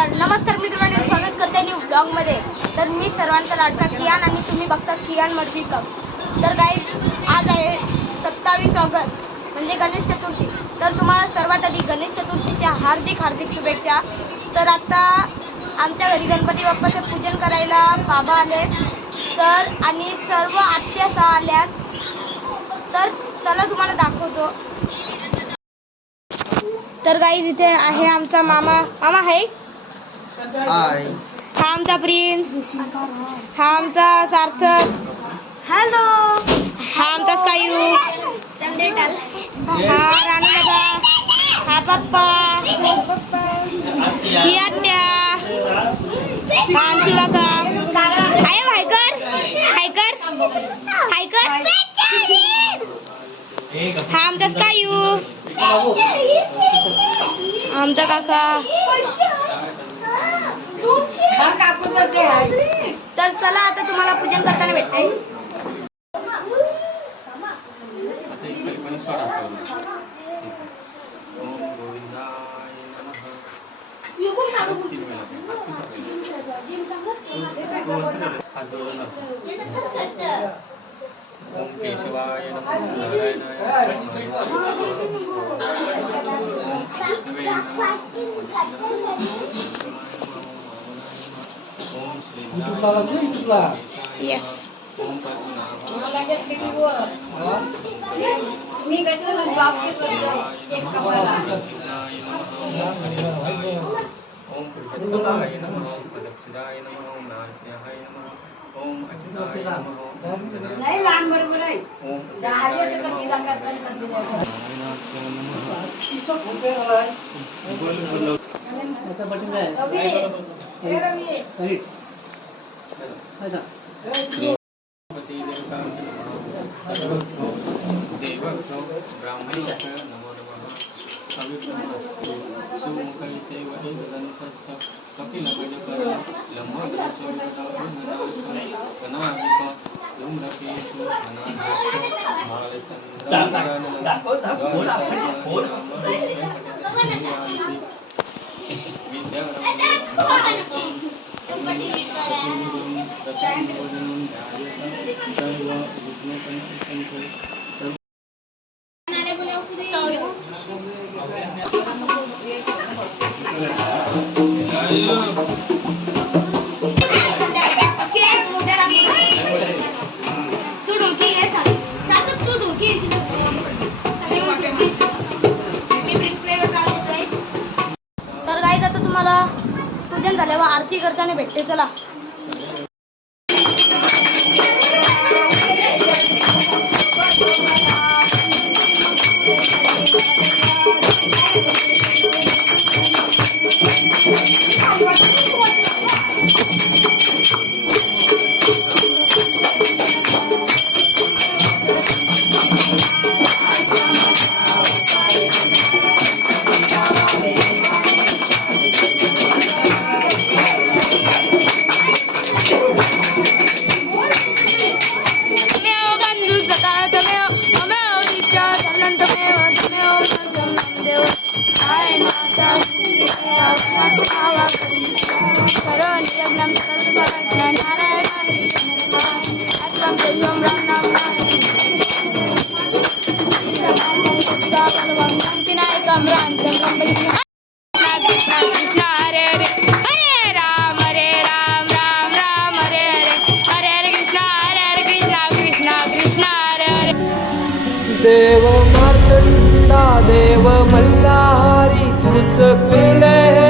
तर नमस्कार मित्रांनो स्वागत करते न्यू ब्लॉगमध्ये. तर मी सर्वांचा लाडका कियान आणि तुम्ही बघता कियान मर्फी ब्लॉग तर काही आज आहे सत्तावीस ऑगस्ट म्हणजे गणेश चतुर्थी. तर तुम्हाला सर्वात आधी गणेश चतुर्थीच्या हार्दिक हार्दिक शुभेच्छा. तर आता आमच्या घरी गणपती बाप्पाचं पूजन करायला बाबा आले तर आणि सर्व आत्या सहा आल्यात. तर चला तुम्हाला दाखवतो. तर गाई तिथे आहे आमचा मामा. मामा आहे हाय. हा आमचा प्रिन्स हा आमचा सार्थक. हॅलो हा आमचा स्कायू हा राणी दादा. हा पप्पा. ही आत्या. हा आमची काका. आहे हायकर हायकर हायकर हा आमचा स्कायू आमचा काका. तर चला आता तुम्हाला पूजन करताना भेटते ओम गोविंदाय नमः हात जोडून दाखव. ओम केशवाय नमः नारायणाय नमः ओम श्रीराम येस ओम पुरुषोत्तमाय नमः प्रदक्षिणाय नमः ओम नारसिंहाय नमः ओम अच्युताय नमः ओम जनाय ओम प्रद्युम्नाय नमः बोल बोल श्रीपती देवतांचे नमः सर्वज्ञो देवज्ञो ब्राह्मणस्य नमो विद्या सर्व करताना भेटते चला. तमेव देव मार्तंडा देव मल्हारी तुझ कुलहेवत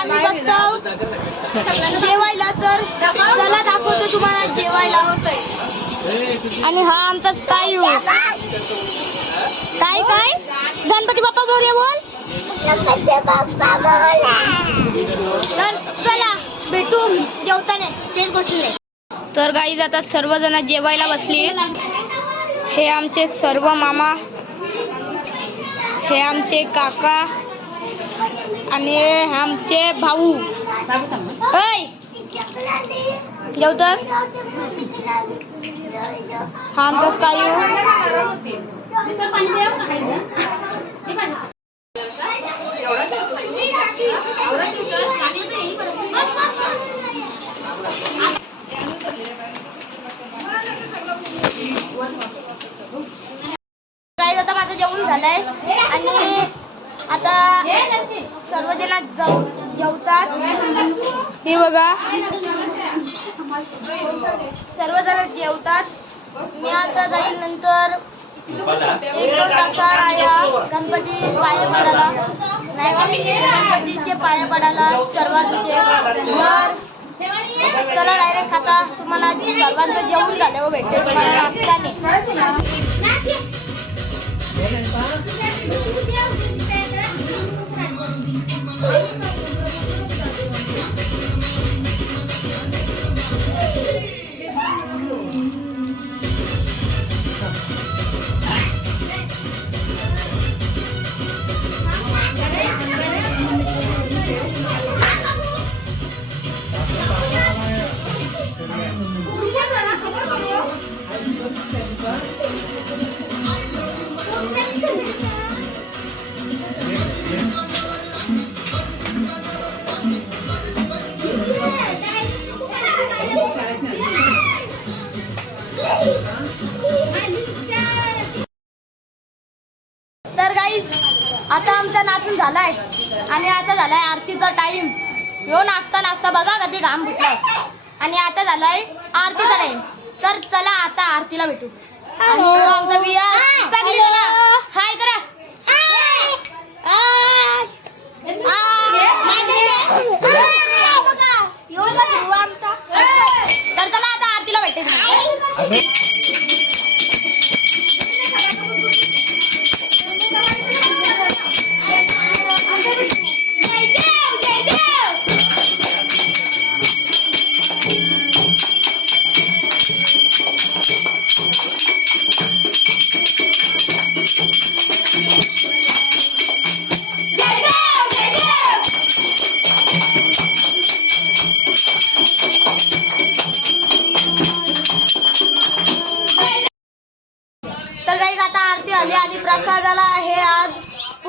आम्ही बसतो जेवायला तर चला दाखवतो तुम्हाला जेवायला. आणि हा आमचा स्कायू काय काय? गणपती बाप्पा मोर्या बोल. तर चला भेटू जेवताना तेच गोष्ट तर गाई जातात सर्वजण जेवायला बसली. हे आमचे सर्व मामा. हे आमचे काका. आणि आमचे भाऊ. ऐ जेवतस? हा आमचा काय. काय आता माझं जेवण झालंय. आणि आता सर्वजण जाऊ जेवतात. हे बघा. सर्वजण जेवतात. मी आता जाईल नंतर एक दोन तासा या गणपती पाया पडायला. नाही गणपतीचे पाया पडायला सर्वांचे तर चला डायरेक्ट खाता तुम्हाला सर्वांचं जेवण झालं व भेटते तुम्हाला नाश्त्याने. तर आता आमचा नाचून झालाय. आणि आता झालाय आरतीचा टाइम ह्यो नाचता नाचता बघा कधी घाम फुटलाय. आणि आता झालाय आरतीचा टाइम तर चला आता आरतीला भेटू. आणि ह्यो आमचा हाय करा. तर चला आता आरतीला भेटते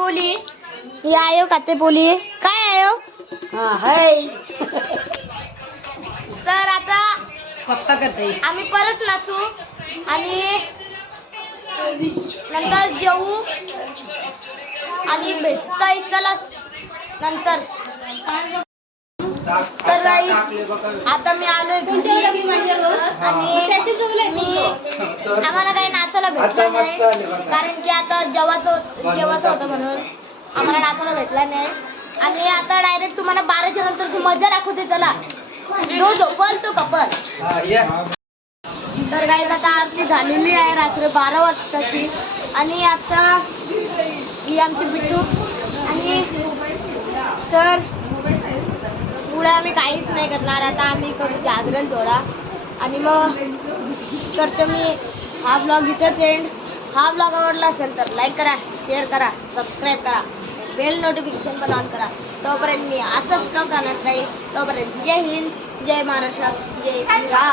पोली हे आयो खाते पोली काय आयो? तर आता आम्ही परत नाचू आणि नंतर जेवू आणि भेटता चला नंतर. तर काही आता मी आलोय घरी. आणि मी आम्हाला काही नाचायला भेटलं नाही. कारण की आता जेवायचं होत- जेवायचं होतं म्हणून. आम्हाला नाचायला भेटला नाही. आणि आता डायरेक्ट तुम्हाला बाराच्या नंतरची मजा दाखवते चला. तो झोपल तो कपल. तर काही आता आरती झालेली आहे रात्री बारा वाजताची. आणि आता ही आमची बिट्टू. आणि तर पुढे आम्ही काहीच नाही करणार. आता आम्ही करू जागरण थोडा. आणि मग करतो मी हा ब्लॉग इथंच एंड हा ब्लॉग आवडला असेल तर लाईक करा शेअर करा सबस्क्राईब करा. बेल नोटिफिकेशन पण ऑन करा. तोपर्यंत मी असंच ब्लॉग आणत राहील तोपर्यंत जय हिंद जय महाराष्ट्र जय विरा